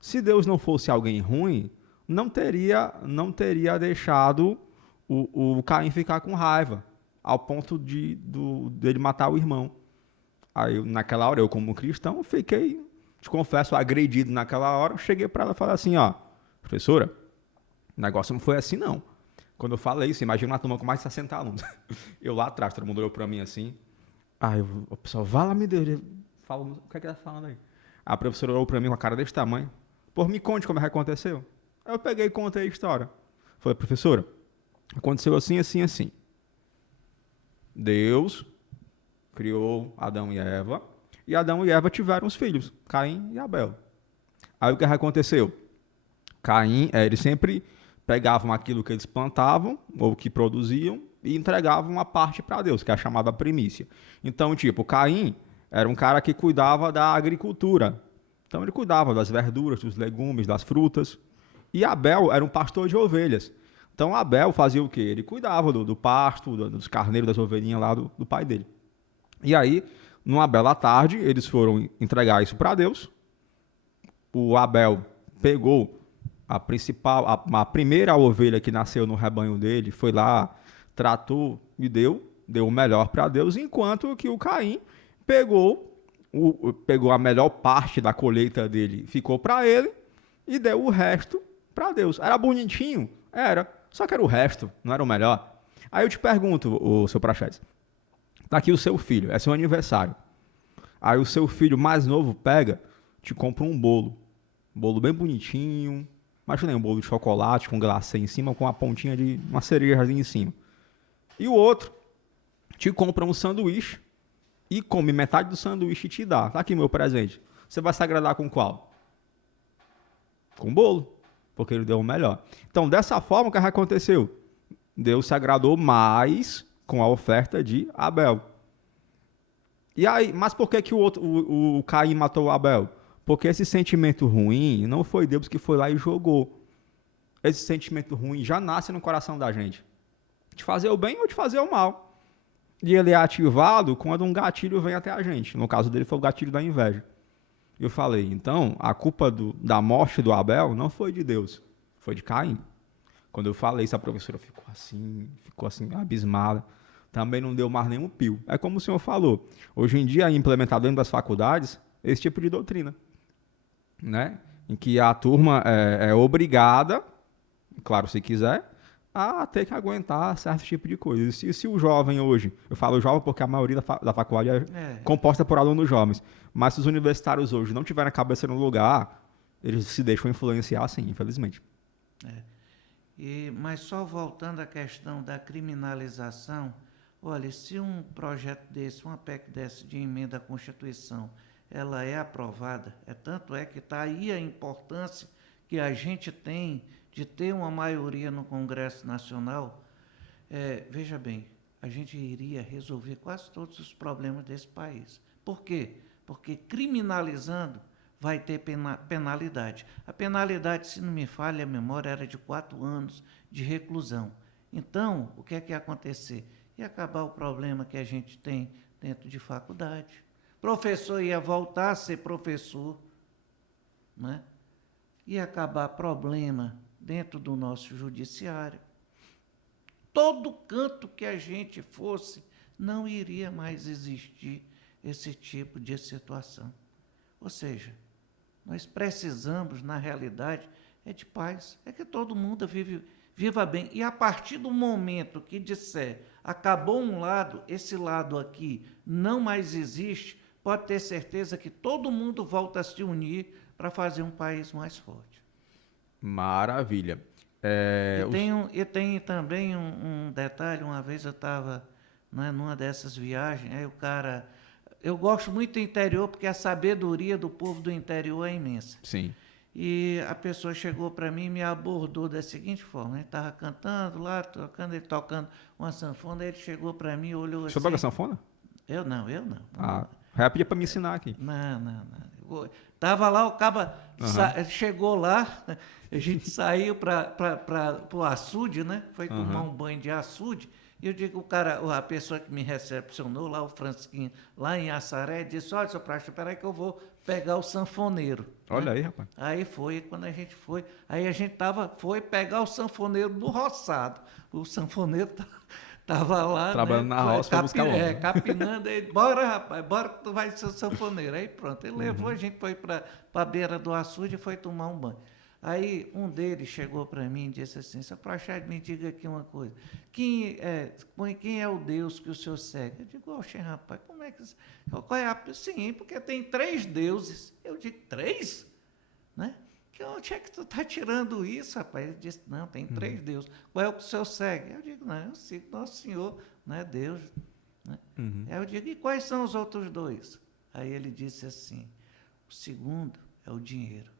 Se Deus não fosse alguém ruim, não teria deixado o Caim ficar com raiva, ao ponto dele matar o irmão. Aí, naquela hora, eu como cristão, fiquei, te confesso, agredido naquela hora. Cheguei para ela e falei assim, ó, professora, o negócio não foi assim, não. Quando eu falei isso, imagina uma turma com mais de 60 alunos. Eu lá atrás, todo mundo olhou para mim assim. Aí o pessoal, vai lá, me Deus. Fala, o que é que tá falando aí? A professora olhou para mim com a cara desse tamanho. Pô, me conte como é que aconteceu. Aí eu peguei e contei a história. Falei, professora, aconteceu assim, assim, assim. Deus criou Adão e Adão e Eva tiveram os filhos, Caim e Abel. Aí o que aconteceu? Caim, eles sempre pegavam aquilo que eles plantavam ou que produziam e entregavam uma parte para Deus, que é a chamada primícia. Então, tipo, Caim era um cara que cuidava da agricultura. Então, ele cuidava das verduras, dos legumes, das frutas. E Abel era um pastor de ovelhas. Então, Abel fazia o quê? Ele cuidava do pasto, dos carneiros, das ovelhinhas lá do pai dele. E aí, numa bela tarde, eles foram entregar isso para Deus. O Abel pegou a primeira ovelha que nasceu no rebanho dele, foi lá, tratou e deu o melhor para Deus, enquanto que o Caim pegou a melhor parte da colheita dele, ficou para ele e deu o resto para Deus. Era bonitinho? Era. Só que era o resto, não era o melhor. Aí eu te pergunto, o seu Praxedes, tá aqui o seu filho, é seu aniversário. Aí o seu filho mais novo pega, te compra um bolo. Um bolo bem bonitinho. Imagina um bolo de chocolate com glacê em cima, com a pontinha de uma cerejazinha em cima. E o outro te compra um sanduíche e come metade do sanduíche e te dá. Tá aqui meu presente. Você vai se agradar com qual? Com o bolo, porque ele deu o melhor. Então, dessa forma, o que aconteceu? Deus se agradou mais com a oferta de Abel. E aí, mas por que o Caim matou Abel? Porque esse sentimento ruim não foi Deus que foi lá e jogou. Esse sentimento ruim já nasce no coração da gente. De fazer o bem ou de fazer o mal. E ele é ativado quando um gatilho vem até a gente. No caso dele foi o gatilho da inveja. Eu falei, então, a culpa da morte do Abel não foi de Deus, foi de Caim. Quando eu falei isso, a professora ficou assim, abismada. Também não deu mais nenhum pio. É como o senhor falou. Hoje em dia é implementado dentro das faculdades esse tipo de doutrina, né? Em que a turma é obrigada, claro, se quiser, a ter que aguentar certo tipo de coisa. E se o jovem hoje, eu falo jovem porque a maioria da faculdade é composta por alunos jovens, mas se os universitários hoje não tiverem a cabeça no lugar, eles se deixam influenciar, sim, infelizmente. Mas só voltando à questão da criminalização, olha, se um projeto desse, uma PEC desse de emenda à Constituição, ela é aprovada, tanto é que está aí a importância que a gente tem de ter uma maioria no Congresso Nacional. Veja bem, a gente iria resolver quase todos os problemas desse país. Por quê? Porque criminalizando vai ter penalidade. A penalidade, se não me falha a memória, era de 4 anos de reclusão. Então, o que é que ia acontecer? Ia acabar o problema que a gente tem dentro de faculdade. Professor ia voltar a ser professor, né? Ia acabar problema dentro do nosso judiciário. Todo canto que a gente fosse, não iria mais existir esse tipo de situação. Ou seja, nós precisamos, na realidade, de paz. É que todo mundo viva bem. E a partir do momento que disser, acabou um lado, esse lado aqui não mais existe, pode ter certeza que todo mundo volta a se unir para fazer um país mais forte. Maravilha. E tem também um detalhe, uma vez eu estava, né, numa dessas viagens, aí o cara... Eu gosto muito do interior porque a sabedoria do povo do interior é imensa. Sim. E a pessoa chegou para mim e me abordou da seguinte forma, ele estava cantando lá, ele tocando uma sanfona, ele chegou para mim e olhou assim... Você toca sanfona? Eu não. Já pedia para me ensinar aqui. Não. Tava lá, o caba chegou lá, a gente saiu para o açude, né? Foi tomar um banho de açude. E eu digo, a pessoa que me recepcionou lá, o Francisquinho, lá em Assaré, disse, olha, seu Praxe, peraí que eu vou pegar o sanfoneiro. Olha né? aí, rapaz. Aí foi, quando a gente foi, aí a gente foi pegar o sanfoneiro do roçado. O sanfoneiro tava lá, trabalhando, né, na roça para buscar homem. capinando, ele, bora rapaz, bora que tu vai ser sanfoneiro. Aí pronto, ele levou, a gente foi para a beira do açude e foi tomar um banho. Aí um deles chegou para mim e disse assim, seu Prachado, me diga aqui uma coisa, quem é o Deus que o senhor segue? Eu digo, oxe, rapaz, como é que... Qual é sim, porque tem 3 deuses. Eu digo, 3? Né? Onde é que tu está tirando isso, rapaz? Ele disse, não, tem 3 deuses. Qual é o que o senhor segue? Eu digo, não, eu sigo Nosso Senhor, né, Deus. Né? Aí eu digo, e quais são os outros 2? Aí ele disse assim, o segundo é o dinheiro.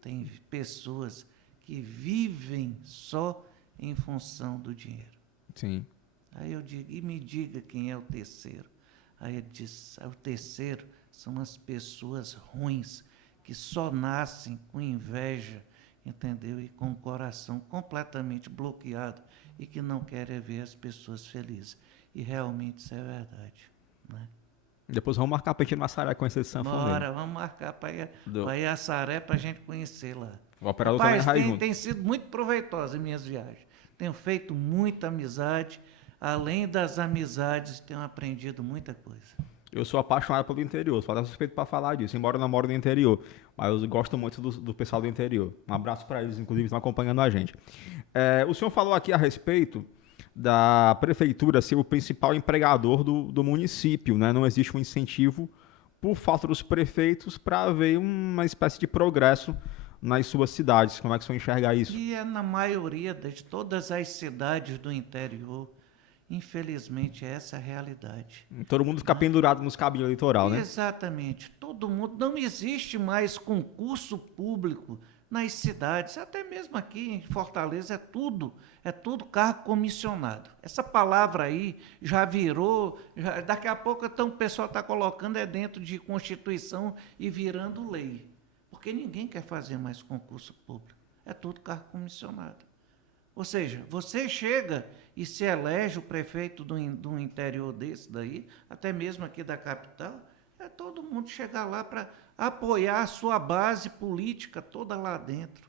Tem pessoas que vivem só em função do dinheiro. Sim. Aí eu digo, e me diga quem é o terceiro. Aí ele disse, o terceiro são as pessoas ruins, que só nascem com inveja, entendeu? E com o coração completamente bloqueado e que não querem ver as pessoas felizes. E realmente isso é verdade, né? Depois vamos marcar para ir no Assaré conhecer esse sanfoneiro. Bora, vamos marcar para ir a Assaré para a gente conhecer lá. O operador Rapaz, também tem sido muito proveitosa as minhas viagens. Tenho feito muita amizade. Além das amizades, tenho aprendido muita coisa. Eu sou apaixonado pelo interior, sou até suspeito para falar disso, embora eu não moro no interior. Mas eu gosto muito do pessoal do interior. Um abraço para eles, inclusive, que estão acompanhando a gente. O senhor falou aqui a respeito da prefeitura ser o principal empregador do município, né? Não existe um incentivo por falta dos prefeitos para haver uma espécie de progresso nas suas cidades. Como é que o senhor enxerga isso? E na maioria de todas as cidades do interior, infelizmente, essa é a realidade. Todo mundo fica pendurado nos cabos eleitoral, né? Exatamente. Todo mundo. Não existe mais concurso público nas cidades, até mesmo aqui em Fortaleza é tudo cargo comissionado. Essa palavra aí já virou, daqui a pouco então, o pessoal está colocando dentro de Constituição e virando lei, porque ninguém quer fazer mais concurso público, é tudo cargo comissionado. Ou seja, você chega e se elege o prefeito do interior desse daí, até mesmo aqui da capital, todo mundo chegar lá para apoiar a sua base política toda lá dentro.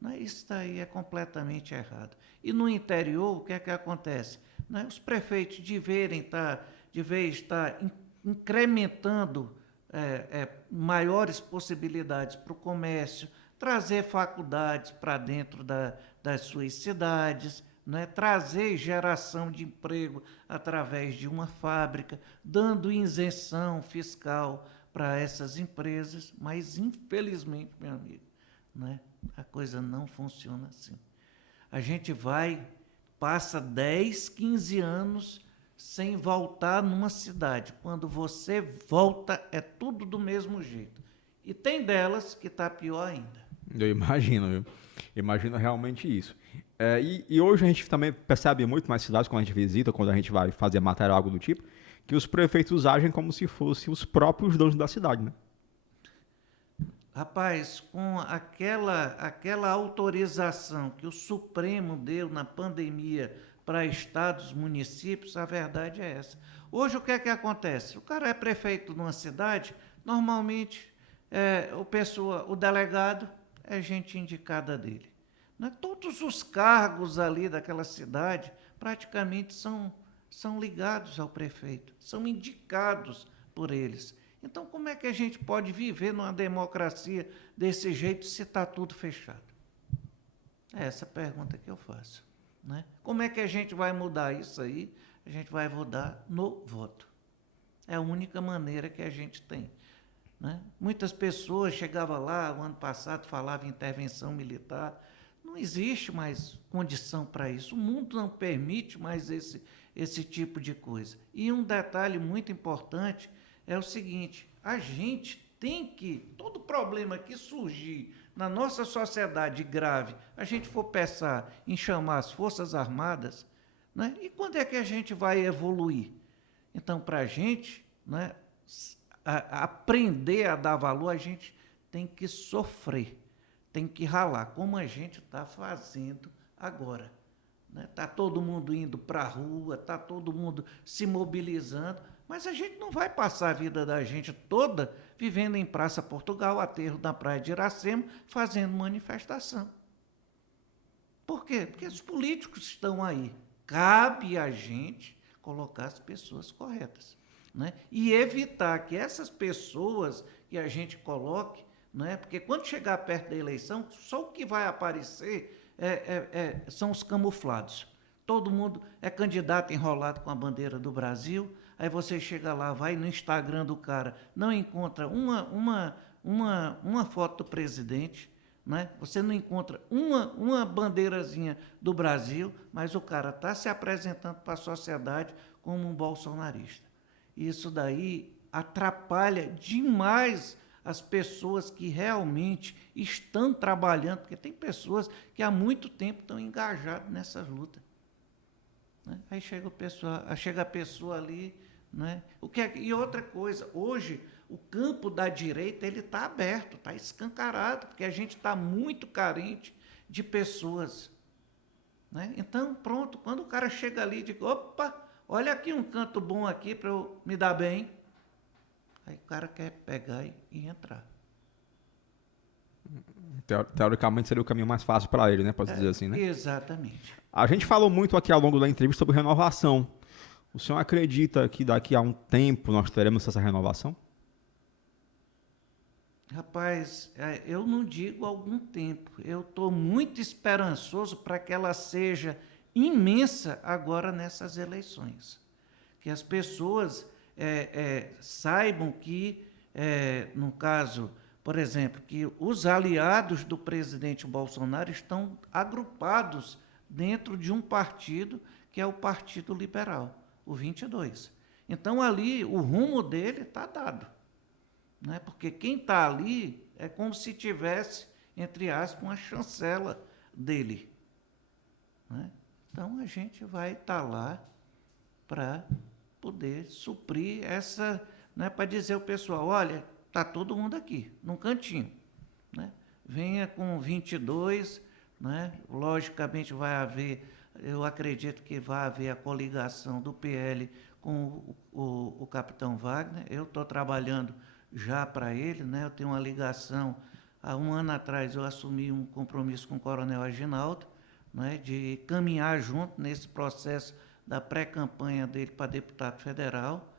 Né? Isso daí é completamente errado. E no interior, o que é que acontece? Né? Os prefeitos de vez estar incrementando maiores possibilidades para o comércio, trazer faculdades para dentro das suas cidades, né? Trazer geração de emprego através de uma fábrica, dando isenção fiscal para essas empresas, mas infelizmente, meu amigo, né? A coisa não funciona assim. A gente passa 10, 15 anos sem voltar numa cidade. Quando você volta, é tudo do mesmo jeito. E tem delas que está pior ainda. Eu imagino, viu? Imagino realmente isso. E hoje a gente também percebe muito nas cidades, quando a gente visita, quando a gente vai fazer matéria, algo do tipo, que os prefeitos agem como se fossem os próprios donos da cidade, né? Rapaz, com aquela autorização que o Supremo deu na pandemia para estados, municípios, a verdade é essa. Hoje o que é que acontece? O cara é prefeito de uma cidade, normalmente o delegado é gente indicada dele. Né? Todos os cargos ali daquela cidade praticamente são ligados ao prefeito, são indicados por eles. Então, como é que a gente pode viver numa democracia desse jeito se está tudo fechado? É essa a pergunta que eu faço. Né? Como é que a gente vai mudar isso aí? A gente vai mudar no voto. É a única maneira que a gente tem. Né? Muitas pessoas chegavam lá, o ano passado, falavam em intervenção militar. Não existe mais condição para isso. O mundo não permite mais esse tipo de coisa. E um detalhe muito importante é o seguinte, a gente tem que, todo problema que surgir na nossa sociedade grave, a gente for pensar em chamar as Forças Armadas, né? E quando é que a gente vai evoluir? Então, para a gente, né, aprender a dar valor, a gente tem que sofrer, tem que ralar, como a gente está fazendo agora. Está todo mundo indo para a rua, está todo mundo se mobilizando, mas a gente não vai passar a vida da gente toda vivendo em Praça Portugal, aterro da Praia de Iracema, fazendo manifestação. Por quê? Porque os políticos estão aí. Cabe a gente colocar as pessoas corretas. Né? E evitar que essas pessoas que a gente coloque, né? Porque quando chegar perto da eleição, só o que vai aparecer são os camuflados. Todo mundo é candidato enrolado com a bandeira do Brasil, aí você chega lá, vai no Instagram do cara, não encontra uma foto do presidente, né? Você não encontra uma bandeirazinha do Brasil, mas o cara está se apresentando para a sociedade como um bolsonarista. Isso daí atrapalha demais as pessoas que realmente estão trabalhando, porque tem pessoas que há muito tempo estão engajadas nessas lutas. Né? Aí chega a pessoa ali, né? E outra coisa, hoje o campo da direita ele está aberto, está escancarado, porque a gente está muito carente de pessoas. Né? Então, pronto, quando o cara chega ali e diz, opa, olha aqui um canto bom aqui para eu me dar bem, aí o cara quer pegar e entrar. Teoricamente seria o caminho mais fácil para ele, né? Pode dizer assim, né? Exatamente. A gente falou muito aqui ao longo da entrevista sobre renovação. O senhor acredita que daqui a um tempo nós teremos essa renovação? Rapaz, eu não digo algum tempo. Eu estou muito esperançoso para que ela seja imensa agora nessas eleições. Que as pessoas saibam que, no caso, por exemplo, que os aliados do presidente Bolsonaro estão agrupados dentro de um partido que é o Partido Liberal, o 22. Então, ali, o rumo dele está dado. Né? Porque quem está ali é como se tivesse, entre aspas, uma chancela dele. Né? Então, a gente vai estar lá para poder suprir essa, né, para dizer ao pessoal, olha, está todo mundo aqui, num cantinho. Né? Venha com 22, né? Logicamente vai haver, eu acredito que vai haver a coligação do PL com o capitão Wagner. Eu estou trabalhando já para ele, né? Eu tenho uma ligação, há um ano atrás eu assumi um compromisso com o coronel Aginaldo, né? De caminhar junto nesse processo da pré-campanha dele para deputado federal.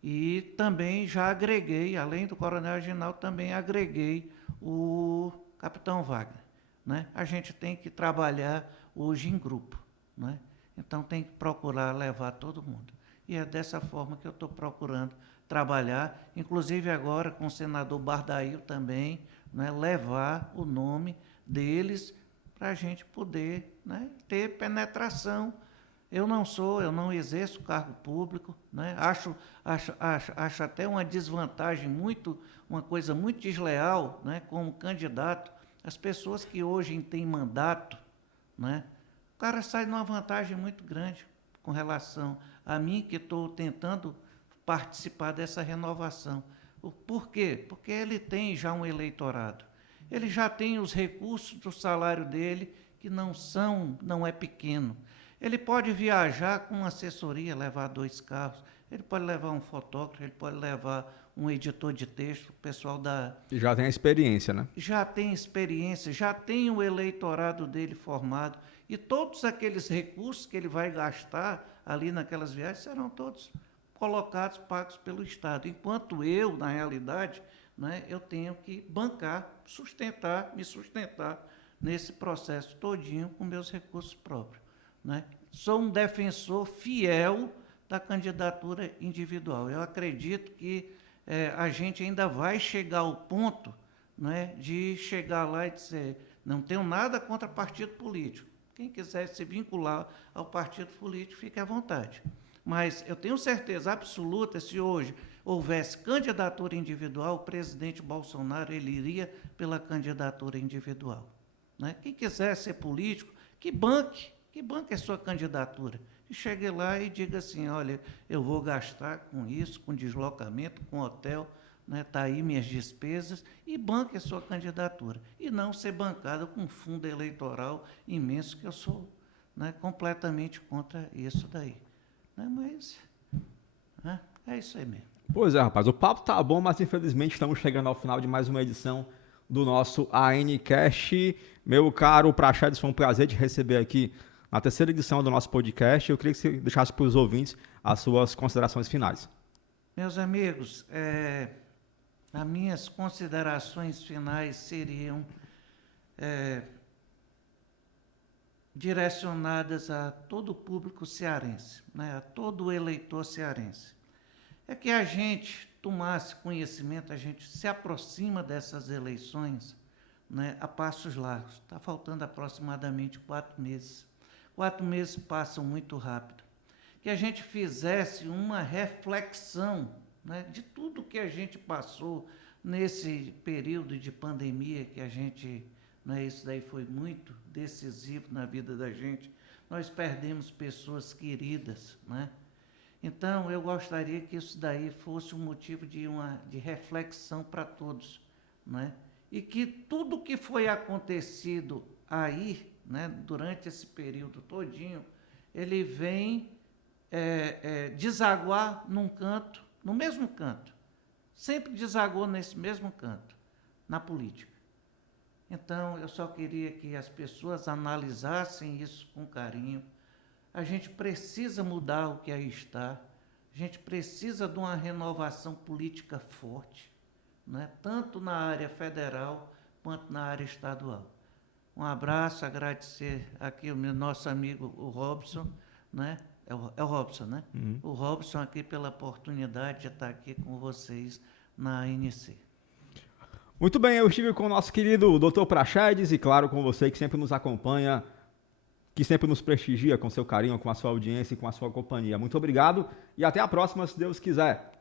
E também já agreguei, além do coronel Aginaldo, também agreguei o capitão Wagner. Né? A gente tem que trabalhar hoje em grupo. Né? Então tem que procurar levar todo mundo. E é dessa forma que eu estou procurando trabalhar, inclusive agora com o senador Bardail também, né? Levar o nome deles para a gente poder, né? Ter penetração Eu não exerço cargo público, né? Acho até uma desvantagem uma coisa muito desleal, né? Como candidato, as pessoas que hoje têm mandato, né? O cara sai numa vantagem muito grande com relação a mim, que estou tentando participar dessa renovação. Por quê? Porque ele tem já um eleitorado. Ele já tem os recursos do salário dele, que não é pequeno. Ele pode viajar com uma assessoria, levar 2 carros, ele pode levar um fotógrafo, ele pode levar um editor de texto, o pessoal da... Já tem a experiência, né? Já tem experiência, já tem o eleitorado dele formado, e todos aqueles recursos que ele vai gastar ali naquelas viagens serão todos colocados, pagos pelo Estado. Enquanto eu, na realidade, né, eu tenho que bancar, me sustentar nesse processo todinho com meus recursos próprios, né? Sou um defensor fiel da candidatura individual. Eu acredito que a gente ainda vai chegar ao ponto, né, de chegar lá e dizer, não tenho nada contra partido político. Quem quiser se vincular ao partido político, fique à vontade. Mas eu tenho certeza absoluta, se hoje houvesse candidatura individual, o presidente Bolsonaro ele iria pela candidatura individual, né? Quem quiser ser político, que banque a sua candidatura. E chegue lá e diga assim, olha, eu vou gastar com isso, com deslocamento, com hotel, né? Tá aí minhas despesas, e banque a sua candidatura. E não ser bancado com um fundo eleitoral imenso, que eu sou, né, completamente contra isso daí. Né? Mas é isso aí mesmo. Pois é, rapaz, o papo tá bom, mas infelizmente estamos chegando ao final de mais uma edição do nosso ANCast. Meu caro Praxedes, foi um prazer te receber aqui na 3ª edição do nosso podcast. Eu queria que você deixasse para os ouvintes as suas considerações finais. Meus amigos, as minhas considerações finais seriam direcionadas a todo o público cearense, né, a todo o eleitor cearense. É que a gente tomasse conhecimento, a gente se aproxima dessas eleições, né, a passos largos. Está faltando aproximadamente 4 meses. 4 meses passam muito rápido. Que a gente fizesse uma reflexão, né, de tudo que a gente passou nesse período de pandemia, que a gente, né, isso daí foi muito decisivo na vida da gente. Nós perdemos pessoas queridas, né? Então, eu gostaria que isso daí fosse um motivo de reflexão para todos, né? E que tudo que foi acontecido aí, né, durante esse período todinho, ele vem desaguar num canto, no mesmo canto. Sempre desaguou nesse mesmo canto, na política. Então, eu só queria que as pessoas analisassem isso com carinho. A gente precisa mudar o que aí está. A gente precisa de uma renovação política forte, né? Tanto na área federal quanto na área estadual. Um abraço, agradecer aqui o nosso amigo, o Robson, né? É o Robson, né? Uhum. O Robson aqui pela oportunidade de estar aqui com vocês na ANC. Muito bem, eu estive com o nosso querido Dr. Praxedes e, claro, com você que sempre nos acompanha, que sempre nos prestigia com seu carinho, com a sua audiência e com a sua companhia. Muito obrigado e até a próxima, se Deus quiser.